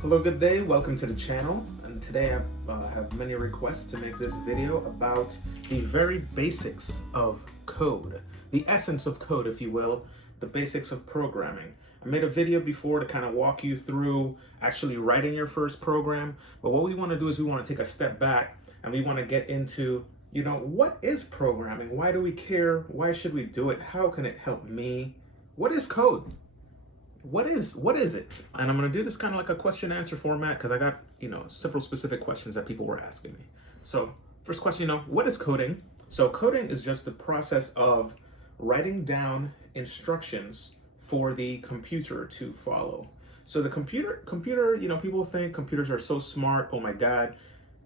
Hello, good day, welcome to the channel, and today I have many requests to make this video about the very basics of code, the essence of code, if you will, the basics of programming. I made a video before to kind of walk you through actually writing your first program, but what we want to do is we want to take a step back and we want to get into, what is programming? Why do we care? Why should we do it? How can it help me? What is code? What is it? And I'm going to do this kind of like a question answer format because I got, several specific questions that people were asking me. So first question, what is coding? So coding is just the process of writing down instructions for the computer to follow. So the computer, people think computers are so smart. Oh my God.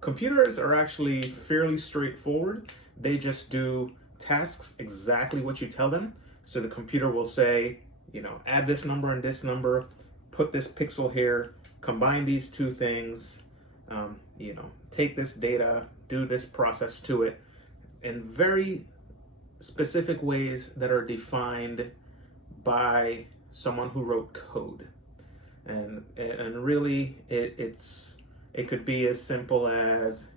Computers are actually fairly straightforward. They just do tasks exactly what you tell them. So the computer will say, add this number and this number, put this pixel here, combine these two things, take this data, do this process to it in very specific ways that are defined by someone who wrote code. And really it could be as simple as,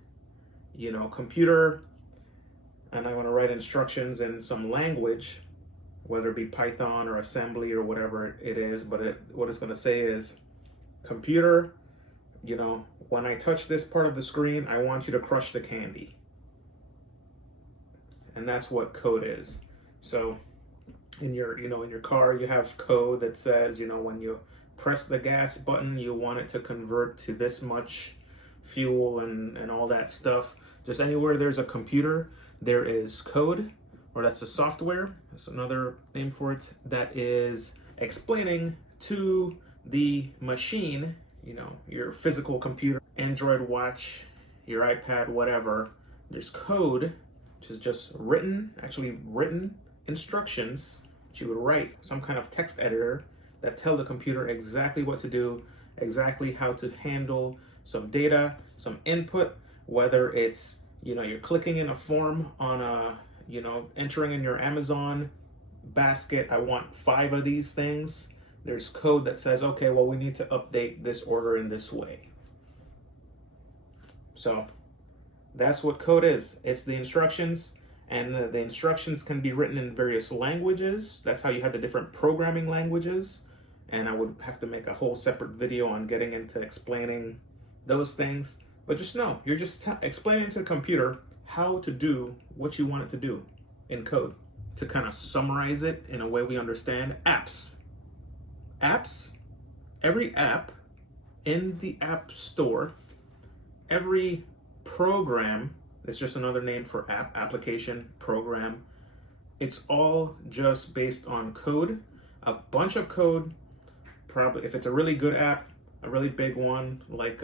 computer, and I want to write instructions in some language, whether it be Python or assembly or whatever it is, but what it's going to say is, computer, when I touch this part of the screen, I want you to crush the candy. And that's what code is. So in your car, you have code that says, when you press the gas button, you want it to convert to this much fuel and all that stuff. Just anywhere there's a computer, there is code. Or that's the software, that's another name for it, that is explaining to the machine, your physical computer, Android watch, your iPad, whatever. There's code, which is just written instructions that you would write, some kind of text editor that tell the computer exactly what to do, exactly how to handle some data, some input, whether it's, you're clicking in a form on a, entering in your Amazon basket, I want 5 of these things. There's code that says, okay, well, we need to update this order in this way. So that's what code is. It's the instructions, and the instructions can be written in various languages. That's how you have the different programming languages. And I would have to make a whole separate video on getting into explaining those things. But just know, you're just explaining to the computer how to do what you want it to do in code. To kind of summarize it in a way we understand, apps. Every app in the App Store, every program, it's just another name for app, application, program. It's all just based on code, a bunch of code. Probably, if it's a really good app, a really big one, like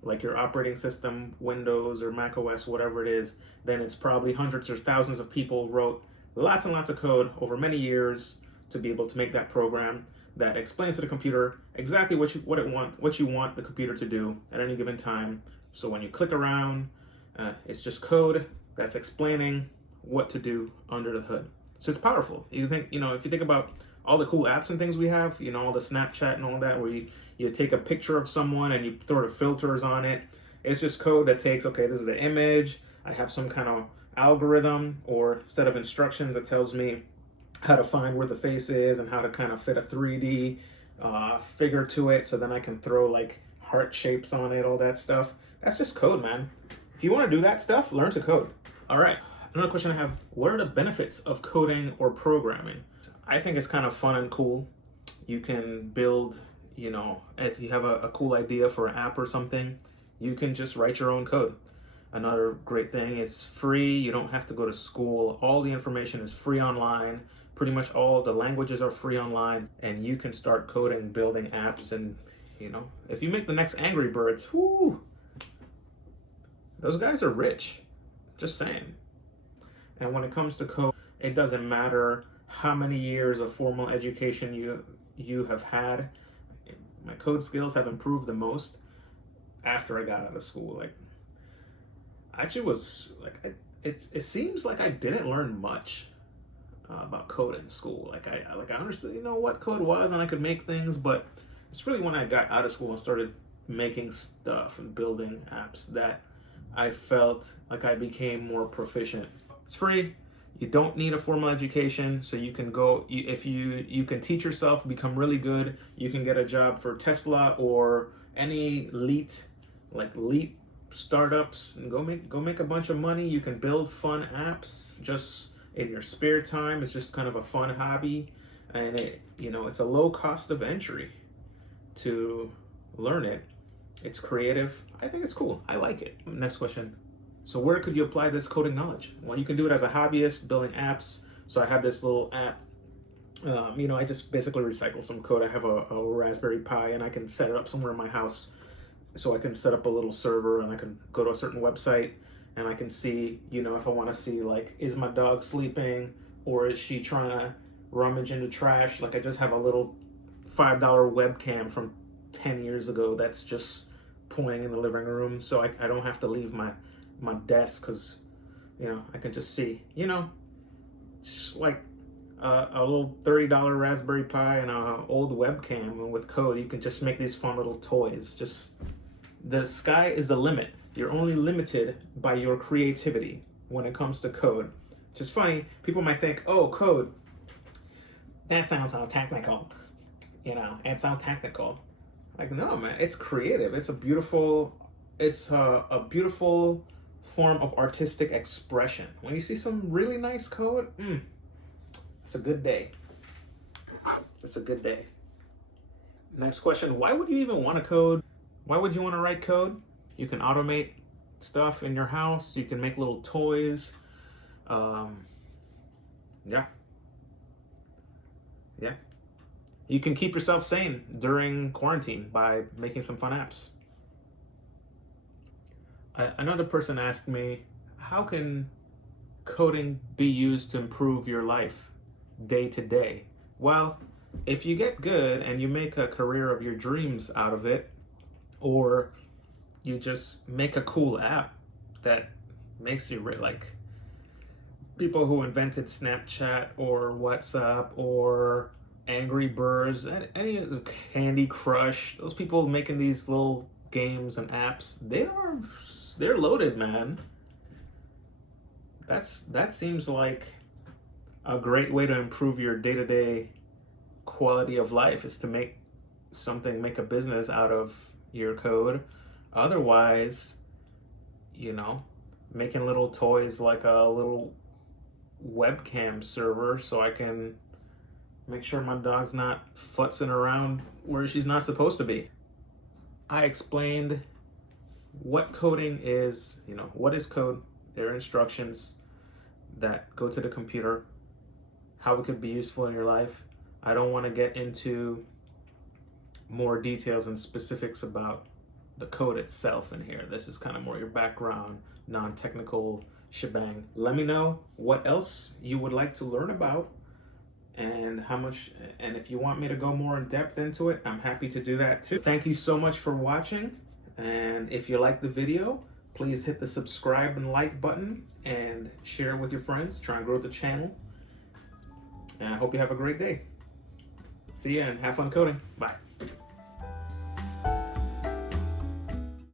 like your operating system, Windows or Mac OS, whatever it is, then it's probably hundreds or thousands of people wrote lots and lots of code over many years to be able to make that program that explains to the computer exactly what you want the computer to do at any given time. So when you click around, it's just code that's explaining what to do under the hood. So it's powerful. You think, if you think about all the cool apps and things we have, all the Snapchat and all that, where you take a picture of someone and you throw the filters on it. It's just code that takes, okay, this is the image. I have some kind of algorithm or set of instructions that tells me how to find where the face is and how to kind of fit a 3D figure to it. So then I can throw like heart shapes on it, all that stuff. That's just code, man. If you want to do that stuff, learn to code. All right. Another question I have, what are the benefits of coding or programming? I think it's kind of fun and cool. You can build, if you have a cool idea for an app or something, you can just write your own code. Another great thing is free. You don't have to go to school. All the information is free online. Pretty much all the languages are free online, and you can start coding, building apps, and if you make the next Angry Birds, whoo, those guys are rich. Just saying. And when it comes to code, it doesn't matter how many years of formal education you have had. My code skills have improved the most after I got out of school. It seems like I didn't learn much about code in school. I understood, what code was, and I could make things, but it's really when I got out of school and started making stuff and building apps that I felt like I became more proficient. It's free. You don't need a formal education, so you can go, if you can teach yourself, become really good. You can get a job for Tesla or any elite startups and go make a bunch of money. You can build fun apps just in your spare time. It's just kind of a fun hobby, and it's a low cost of entry to learn it. It's creative. I think it's cool. I like it. Next question. So where could you apply this coding knowledge? Well, you can do it as a hobbyist building apps. So I have this little app. I just basically recycle some code. I have a Raspberry Pi, and I can set it up somewhere in my house. So I can set up a little server, and I can go to a certain website, and I can see, if I want to see, like, is my dog sleeping, or is she trying to rummage into trash? Like, I just have a little $5 webcam from 10 years ago that's just playing in the living room, so I don't have to leave my desk, because I can just see, just like a little $30 Raspberry Pi and an old webcam, and with code you can just make these fun little toys. Just the sky is the limit. You're only limited by your creativity when it comes to code. Which is funny, people might think, oh, code, that sounds so technical, it sounds technical. Like, no, man, it's creative. It's a beautiful form of artistic expression. When you see some really nice code, it's a good day. It's a good day. Next question, why would you even want to code? Why would you want to write code? You can automate stuff in your house. You can make little toys. Yeah. You can keep yourself sane during quarantine by making some fun apps. Another person asked me, how can coding be used to improve your life day to day? Well, if you get good and you make a career of your dreams out of it, or you just make a cool app that makes you like people who invented Snapchat or WhatsApp or Angry Birds, any of the Candy Crush, those people making these little games and apps, they're loaded, man. That seems like a great way to improve your day-to-day quality of life, is to make a business out of your code. Otherwise, making little toys like a little webcam server so I can make sure my dog's not futzing around where she's not supposed to be. I explained what coding is, what is code. There are instructions that go to the computer, how it could be useful in your life. I don't want to get into more details and specifics about the code itself in here. This is kind of more your background, non-technical shebang. Let me know what else you would like to learn about, and if you want me to go more in depth into it, I'm happy to do that too. Thank you so much for watching, and if you like the video, please hit the subscribe and like button and share it with your friends. Try and grow the channel, and I hope you have a great day. See ya and have fun coding. Bye.